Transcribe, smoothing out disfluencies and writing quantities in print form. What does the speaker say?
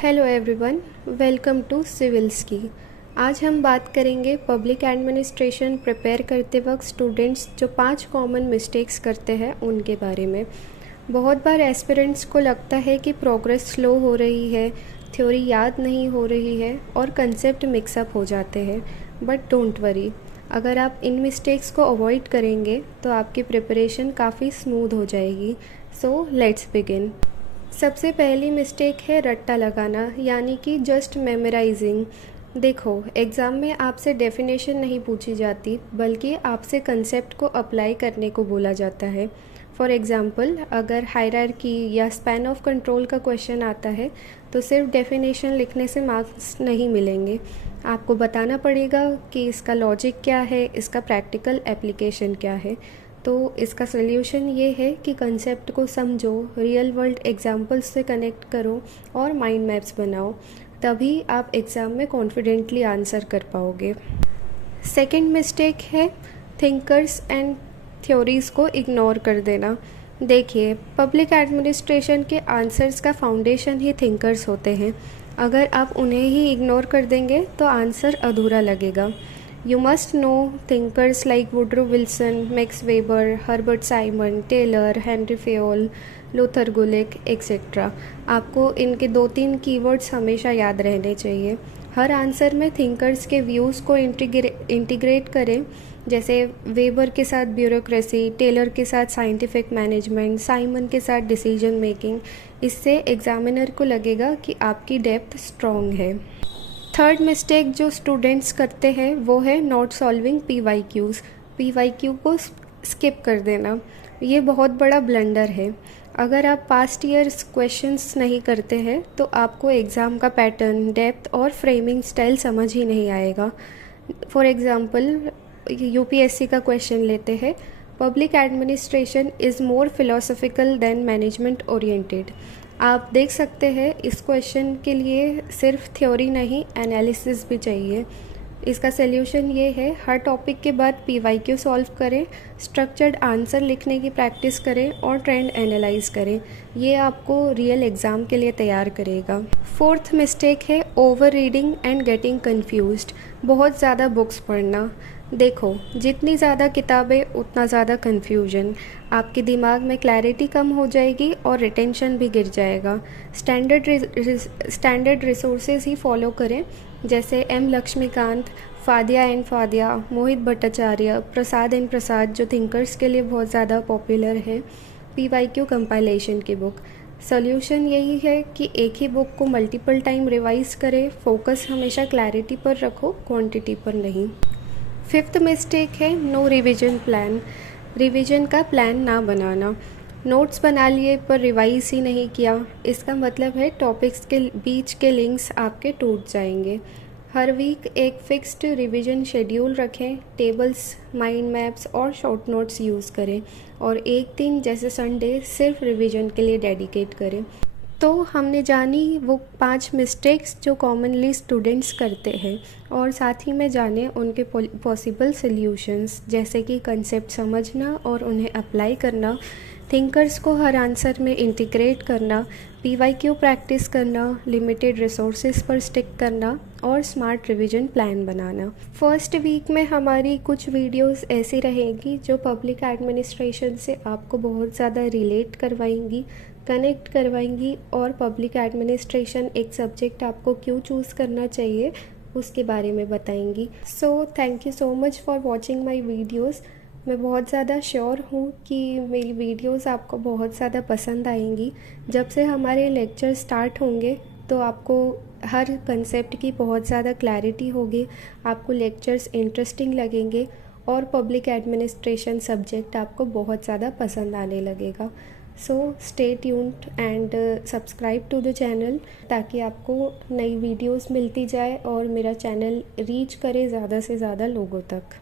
Hello everyone, welcome to civils की। आज हम बात करेंगे पब्लिक एडमिनिस्ट्रेशन प्रिपेयर करते वक्त स्टूडेंट्स जो 5 कॉमन मिस्टेक्स करते हैं उनके बारे में। बहुत बार एस्पिरेंट्स को लगता है कि प्रोग्रेस स्लो हो रही है, थ्योरी याद नहीं हो रही है और कंसेप्ट मिक्सअप हो जाते हैं। बट डोंट वरी, अगर आप इन मिस्टेक्स को अवॉइड करेंगे तो आपकी प्रिपरेशन काफ़ी स्मूथ हो जाएगी। So let's begin. सबसे पहली मिस्टेक है रट्टा लगाना, यानी कि जस्ट मेमोराइजिंग। देखो, एग्ज़ाम में आपसे डेफिनेशन नहीं पूछी जाती, बल्कि आपसे कंसेप्ट को अप्लाई करने को बोला जाता है। फॉर एग्ज़ाम्पल, अगर हायरार्की या स्पैन ऑफ कंट्रोल का क्वेश्चन आता है तो सिर्फ डेफिनेशन लिखने से मार्क्स नहीं मिलेंगे। आपको बताना पड़ेगा कि इसका लॉजिक क्या है, इसका प्रैक्टिकल एप्लीकेशन क्या है। तो इसका सल्यूशन ये है कि कंसेप्ट को समझो, रियल वर्ल्ड एग्जांपल्स से कनेक्ट करो और माइंड मैप्स बनाओ। तभी आप एग्ज़ाम में कॉन्फिडेंटली आंसर कर पाओगे। सेकंड मिस्टेक है थिंकर्स एंड थ्योरीज़ को इग्नोर कर देना। देखिए, पब्लिक एडमिनिस्ट्रेशन के आंसर्स का फाउंडेशन ही थिंकर्स होते हैं। अगर आप उन्हें ही इग्नोर कर देंगे तो आंसर अधूरा लगेगा। You must know thinkers like Woodrow Wilson, Max Weber, Herbert Simon, Taylor, Henry Fayol, Luther Gulick, etc. आपको इनके 2-3 कीवर्ड्स हमेशा याद रहने चाहिए। हर आंसर में थिंकर्स के व्यूज़ को इंटीग्रेट करें, जैसे वेबर के साथ ब्यूरोक्रेसी, टेलर के साथ साइंटिफिक मैनेजमेंट, साइमन के साथ डिसीजन मेकिंग। इससे एग्जामिनर को लगेगा कि आपकी डेप्थ स्ट्रॉन्ग है। थर्ड मिस्टेक जो स्टूडेंट्स करते हैं वो है नॉट सॉल्विंग PYQs। PYQ को स्किप कर देना, ये बहुत बड़ा ब्लंडर है। अगर आप पास्ट ईयर्स क्वेश्चंस नहीं करते हैं तो आपको एग्ज़ाम का पैटर्न, डेप्थ और फ्रेमिंग स्टाइल समझ ही नहीं आएगा। फॉर एग्ज़ाम्पल, UPSC का क्वेश्चन लेते हैं, public administration is more philosophical than management oriented. आप देख सकते हैं इस क्वेश्चन के लिए सिर्फ थ्योरी नहीं, एनालिसिस भी चाहिए। इसका सल्यूशन ये है, हर टॉपिक के बाद PYQ सॉल्व करें, स्ट्रक्चर्ड आंसर लिखने की प्रैक्टिस करें और ट्रेंड एनालाइज करें। ये आपको रियल एग्ज़ाम के लिए तैयार करेगा। फोर्थ मिस्टेक है over reading and getting confused. बहुत ज़्यादा बुक्स पढ़ना। देखो, जितनी ज़्यादा किताबें उतना ज़्यादा कन्फ्यूजन। आपके दिमाग में क्लैरिटी कम हो जाएगी और रिटेंशन भी गिर जाएगा। स्टैंडर्ड रिसोर्सेज ही फॉलो करें, जैसे M Laxmikanth, Fadia and Fadia, Mohit Bhattacharya, Prasad and Prasad, जो थिंकर्स के लिए बहुत ज़्यादा पॉपुलर है, PYQ कंपाइलेशन की बुक। सॉल्यूशन यही है कि एक ही बुक को मल्टीपल टाइम रिवाइज करें। फोकस हमेशा क्लैरिटी पर रखो, क्वांटिटी पर नहीं। फिफ्थ मिस्टेक है नो रिवीजन प्लान। रिवीजन का प्लान ना बनाना। नोट्स बना लिए पर रिवाइज ही नहीं किया, इसका मतलब है टॉपिक्स के बीच के लिंक्स आपके टूट जाएंगे। हर वीक एक फिक्स्ड रिवीजन शेड्यूल रखें, टेबल्स, माइंड मैप्स और शॉर्ट नोट्स यूज़ करें और एक दिन जैसे संडे सिर्फ रिवीजन के लिए डेडिकेट करें। तो हमने जानी वो 5 मिस्टेक्स जो कॉमनली स्टूडेंट्स करते हैं, और साथ ही में जाने उनके पॉसिबल सल्यूशंस, जैसे कि कंसेप्ट समझना और उन्हें अप्लाई करना, थिंकर्स को हर आंसर में इंटीग्रेट करना, PYQ प्रैक्टिस करना, लिमिटेड रिसोर्सेज पर स्टिक करना और स्मार्ट रिवीजन प्लान बनाना। फर्स्ट वीक में हमारी कुछ वीडियोस ऐसी रहेंगी जो पब्लिक एडमिनिस्ट्रेशन से आपको बहुत ज़्यादा रिलेट करवाएंगी, कनेक्ट करवाएंगी और पब्लिक एडमिनिस्ट्रेशन एक सब्जेक्ट आपको क्यों चूज़ करना चाहिए उसके बारे में बताएंगी। So thank you so much for watching my videos. मैं बहुत ज़्यादा श्योर हूँ कि मेरी वीडियोस आपको बहुत ज़्यादा पसंद आएंगी। जब से हमारे लेक्चर स्टार्ट होंगे तो आपको हर कंसेप्ट की बहुत ज़्यादा क्लैरिटी होगी, आपको लेक्चर्स इंटरेस्टिंग लगेंगे और पब्लिक एडमिनिस्ट्रेशन सब्जेक्ट आपको बहुत ज़्यादा पसंद आने लगेगा। So stay tuned and subscribe to the channel, ताकि आपको नई वीडियोस मिलती जाए और मेरा चैनल रीच करे ज़्यादा से ज़्यादा लोगों तक।